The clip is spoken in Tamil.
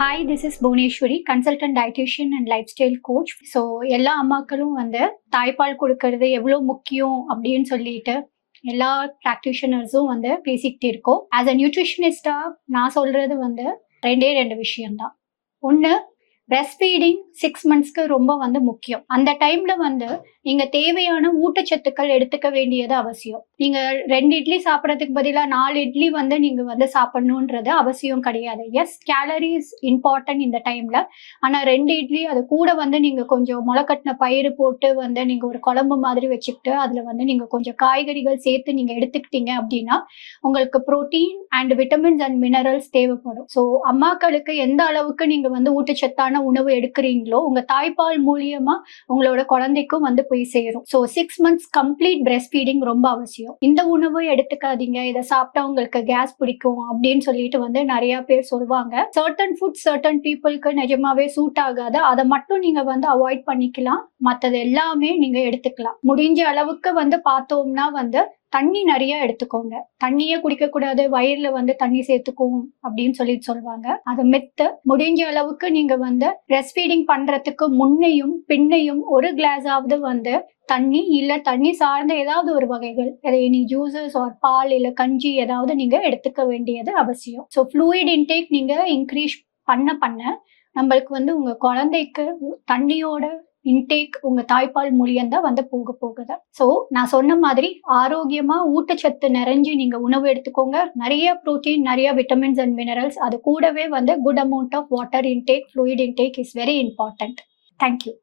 Hi, this is Bhuneshwari, consultant dietitian and lifestyle coach. So எல்லா அம்மாக்களும் வந்து தாய்ப்பால் கொடுக்கறது எவ்வளோ முக்கியம் அப்படின்னு சொல்லிட்டு எல்லா ப்ராக்டிஷனர்ஸும் வந்து பேசிக்கிட்டு இருக்கோம். ஆஸ் அ நியூட்ரிஷனிஸ்டா நான் சொல்றது வந்து ரெண்டு விஷயம்தான். ஒன்று, பிரெஸ்ட் ஃபீடிங் 6 மந்த்ஸ்க்கு ரொம்ப வந்து முக்கியம். அந்த டைம்ல வந்து நீங்க தேவையான ஊட்டச்சத்துக்கள் எடுத்துக்க வேண்டியது அவசியம். நீங்க 2 இட்லி சாப்பிடறதுக்கு பதிலா 4 இட்லி வந்து நீங்க வந்து சாப்பிடணுன்றது அவசியம் கிடையாது. எஸ், கேலரிஸ் இம்பார்ட்டன்ட் இந்த டைம்ல. ஆனா 2 இட்லி அது கூட வந்து நீங்க கொஞ்சம் முளைக்கட்டின பயிறு போட்டு வந்து நீங்க ஒரு குழம்பு மாதிரி வச்சுக்கிட்டு அதுல வந்து நீங்க கொஞ்சம் காய்கறிகள் சேர்த்து நீங்க எடுத்துக்கிட்டீங்க அப்படின்னா உங்களுக்கு protein and vitamins and minerals தேவைப்படும். ஸோ அம்மாக்களுக்கு எந்த அளவுக்கு நீங்க வந்து ஊட்டச்சத்தான உணவு எடுக்கிறீங்களோ உங்க தாய்ப்பால் மூலியமா உங்களோட குழந்தைக்கும் வந்து போய் சேரும். So 6 months complete breast feeding ரொம்ப அவசியம். இந்த உணவு எடுத்துக்காதீங்க, இதை சாப்பிட்டா உங்களுக்கு கேஸ் பிடிக்கும் அப்படின்னு சொல்லிட்டு வந்து நிறைய பேர் சொல்லுவாங்க. சர்டன் ஃபுட் சர்டன் பீப்புளுக்கு நிஜமாவே சூட் ஆகாது. அதை மட்டும் நீங்க வந்து அவாய்ட் பண்ணிக்கலாம். மற்றது எல்லாமே நீங்க எடுத்துக்கலாம். முடிஞ்ச அளவுக்கு வந்து பார்த்தோம்னா வந்து தண்ணி நிறைய எடுத்துக்கோங்க. தண்ணியே குடிக்க கூடாது, வயிறுல வந்து தண்ணி சேர்த்துக்கும் அப்படின்னு சொல்லுவாங்க. அது மித்து. முடிஞ்ச அளவுக்கு நீங்க வந்து பிரெஸ்ட் ஃபீடிங் பண்றதுக்கு முன்னையும் பின்னையும் ஒரு கிளாஸாவது வந்து தண்ணி இல்ல தண்ணி சார்ந்த ஏதாவது ஒரு வகைகள், எனி ஜூசஸ் ஆர் பால் இல்ல கஞ்சி ஏதாவது நீங்க எடுத்துக்க வேண்டியது அவசியம். ஸோ ஃப்ளூயிட் இன்டேக் நீங்க இன்க்ரீஸ் பண்ண நம்மளுக்கு வந்து உங்க குழந்தைக்கு தண்ணியோட இன்டேக் உங்க தாய்ப்பால் மூலியம் தான் வந்து போகுது. ஸோ நான் சொன்ன மாதிரி ஆரோக்கியமா ஊட்டச்சத்து நிறைஞ்சு நீங்க உணவு எடுத்துக்கோங்க. நிறைய புரோட்டீன், நிறைய விட்டமின்ஸ் அண்ட் மினரல்ஸ். அது கூடவே வந்து good amount of water intake, fluid intake is very important. Thank you.